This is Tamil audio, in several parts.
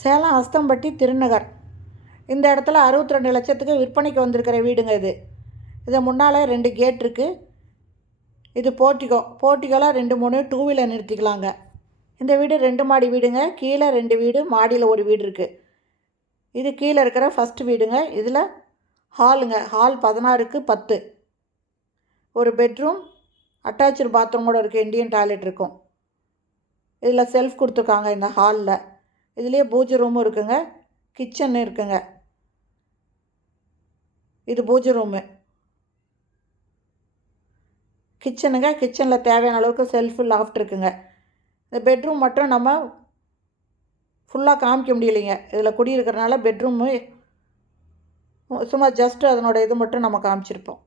சேலம் அஸ்தம்பட்டி திருநகர். இந்த இடத்துல 62 லட்சத்துக்கு விற்பனைக்கு வந்திருக்கிற வீடுங்க இது. இதை முன்னால் 2 கேட் இருக்குது. இது போர்ட்டிகோலாம் 2-3 டூ வீலர் நிறுத்திக்கலாங்க. இந்த வீடு 2 மாடி வீடுங்க. கீழே 2 வீடு, மாடியில் ஒரு வீடு இருக்குது. இது கீழே இருக்கிற ஃபஸ்ட்டு வீடுங்க. இதில் ஹாலுங்க. ஹால் 16க்கு 10. ஒரு பெட்ரூம், அட்டாச்சு பாத்ரூமோடு இருக்குது. இண்டியன் டாய்லெட் இருக்கும். இதில் செல்ஃப் கொடுத்துருக்காங்க இந்த ஹாலில். இதுலேயே பூஜை ரூமும் இருக்குங்க, கிச்சன் இருக்குங்க. இது பூஜை ரூமு. கிச்சனுங்க. கிச்சனில் தேவையான அளவுக்கு செல்ஃபு, லாஃப்ட் இருக்குங்க. இந்த பெட்ரூம் மட்டும் நம்ம ஃபுல்லாக காமிக்க முடியலைங்க. இதில் குடியிருக்கிறனால பெட்ரூமு சும்மா ஜஸ்ட்டு அதனோட இது மட்டும் நம்ம காமிச்சிருப்போம்.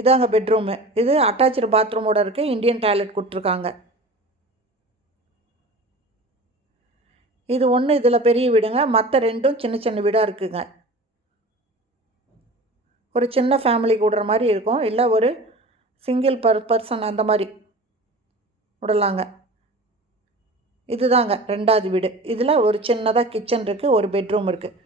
இதாங்க பெட்ரூமு. இது அட்டாச்சு பாத்ரூமோடு இருக்குது. இண்டியன் டாய்லெட் கொடுத்துருக்காங்க. இது ஒன்று இதில் பெரிய வீடுங்க. மற்ற 2ம் சின்ன சின்ன வீடாக இருக்குங்க. ஒரு சின்ன ஃபேமிலி கூடுற மாதிரி இருக்கும், இல்லை ஒரு சிங்கிள் பர்சன் அந்த மாதிரி விடலாங்க. இதுதாங்க 2வது வீடு. இதில் ஒரு சின்னதாக கிச்சன் இருக்குது, ஒரு பெட்ரூம் இருக்குது.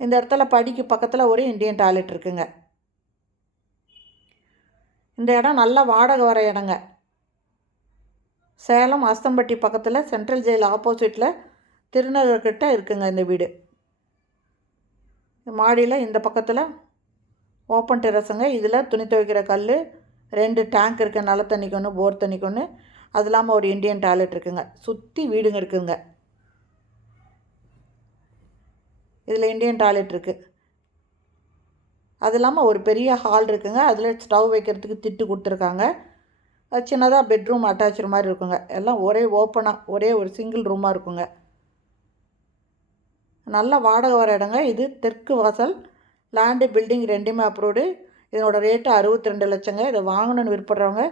இந்த இடத்துல படிக்கு பக்கத்தில் ஒரு இண்டியன் டாய்லெட் இருக்குங்க. இந்த இடம் நல்லா வாடகை வர இடங்க. சேலம் அஸ்தம்பட்டி பக்கத்தில் சென்ட்ரல் ஜெயில் ஆப்போசிட்டில் திருநகர்கிட்ட இருக்குங்க இந்த வீடு. மாடியில் இந்த பக்கத்தில் ஓப்பன் டெரஸுங்க. இதில் துணி துவைக்கிற கல், 2 டேங்க் இருக்குது. நல்ல தண்ணிக்கு ஒன்று, போர் தண்ணிக்கு ஒன்று. அது இல்லாமல் ஒரு இண்டியன் டாய்லெட் இருக்குங்க. சுற்றி வீடுங்க இருக்குங்க. இதில் இண்டியன் டாய்லெட் இருக்குது. அது இல்லாமல் ஒரு பெரிய ஹால் இருக்குங்க. அதில் ஸ்டவ் வைக்கிறதுக்கு திட்டு கொடுத்துருக்காங்க. சின்னதாக பெட்ரூம் அட்டாச்சு மாதிரி இருக்குங்க. எல்லாம் ஒரே ஓப்பனாக ஒரே ஒரு சிங்கிள் ரூமாக இருக்குங்க. நல்ல வாடகை வர இடங்க. இது தெற்கு வாசல். லேண்டு, பில்டிங் 2மே அப்ரூவ்டு. இதனோட ரேட்டு 62 லட்சங்க. இதை வாங்கணுன்னு விருப்பப்படுறவங்க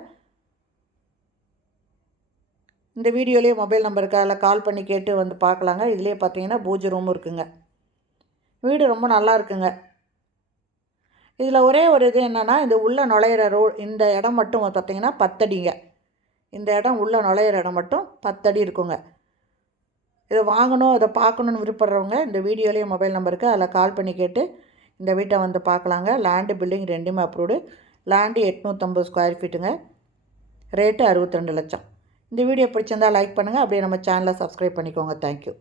இந்த வீடியோலேயே மொபைல் நம்பருக்கு அதில் கால் பண்ணி கேட்டு வந்து பார்க்கலாங்க. இதுலேயே பார்த்தீங்கன்னா பூஜை ரூமும் இருக்குங்க. வீடு ரொம்ப நல்லா இருக்குங்க. இதில் ஒரே ஒரு இது என்னென்னா, இந்த உள்ளே நுழையிற இந்த இடம் மட்டும் பார்த்திங்கன்னா 10 அடிங்க. இந்த இடம் உள்ளே நுழையிற இடம் மட்டும் 10 அடி இருக்குங்க. இதை வாங்கணும், இதை பார்க்கணுன்னு விருப்பப்படுறவங்க இந்த வீடியோலேயே மொபைல் நம்பருக்கு அதில் கால் பண்ணி கேட்டு இந்த வீட்டை வந்து பார்க்கலாங்க. லேண்டு, பில்டிங் 2மே அப்ரூவ்டு. லேண்டு 850 ஸ்கொயர் ஃபீட்டுங்க. ரேட்டு 62 லட்சம். இந்த வீடியோ பிடிச்சிருந்தால் லைக் பண்ணுங்கள். அப்படியே நம்ம சேனலை சப்ஸ்கிரைப் பண்ணிக்கோங்க. தேங்க்யூ.